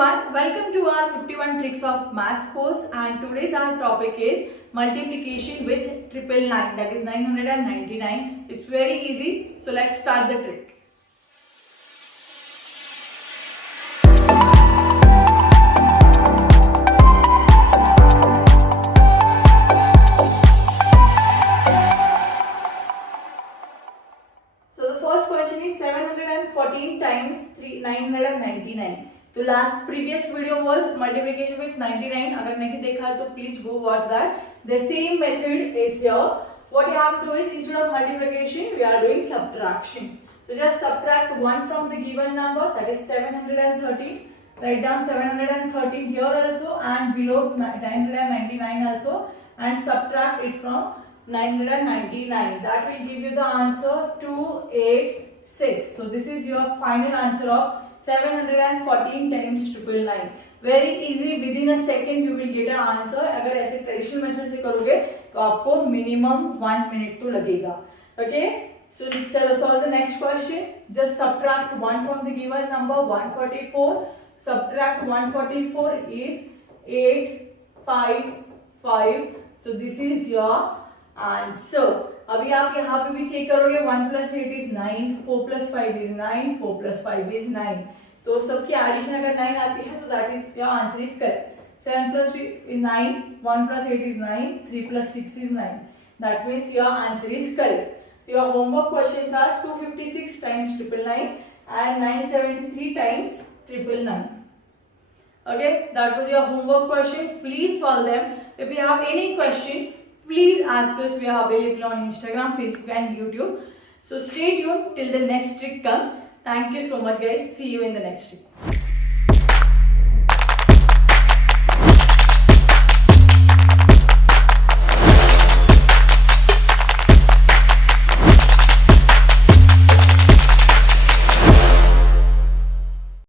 everyone, welcome to our 51 tricks of maths course, and today's our topic is multiplication with 999, that is 999. It's very easy, so let's start the trick. So the first question is 714 times 999. तो last previous video was multiplication with 99. अगर नहीं देखा तो please go watch that. The same method is here. What you have to do is instead of multiplication we are doing subtraction. So just subtract 1 from the given number, that is 713. Write down 713 here also and below 999 also, and subtract it from 999. That will give you the answer 286. So this is your final answer of 714 times 999. Very easy, within a second you will get an answer. अगर ऐसे traditional method से करोगे तो आपको minimum 1 minute तो लगेगा. Okay, so चलो solve the next question. Just subtract 1 from the given number 144. Subtract 144 is 855. So this is your answer. अभी आप यहाँ पे भी चेक करोगे 1 plus 8 is 9, 4 plus 5 is 9, 4 plus 5 is 9. तो सबकी एडिशन अगर 9 आती है तो that is your answer is correct. 7 plus 3 is 9, 1 plus 8 is 9, 3 plus 6 is 9. That means your answer is correct. So your homework questions are 256 times 999 and 973 times 999. Okay, that was your homework question. Please solve them. If you have any question, please ask us. We are available on Instagram, Facebook and YouTube. So stay tuned till the next trick comes. Thank you so much guys. See you in the next trick.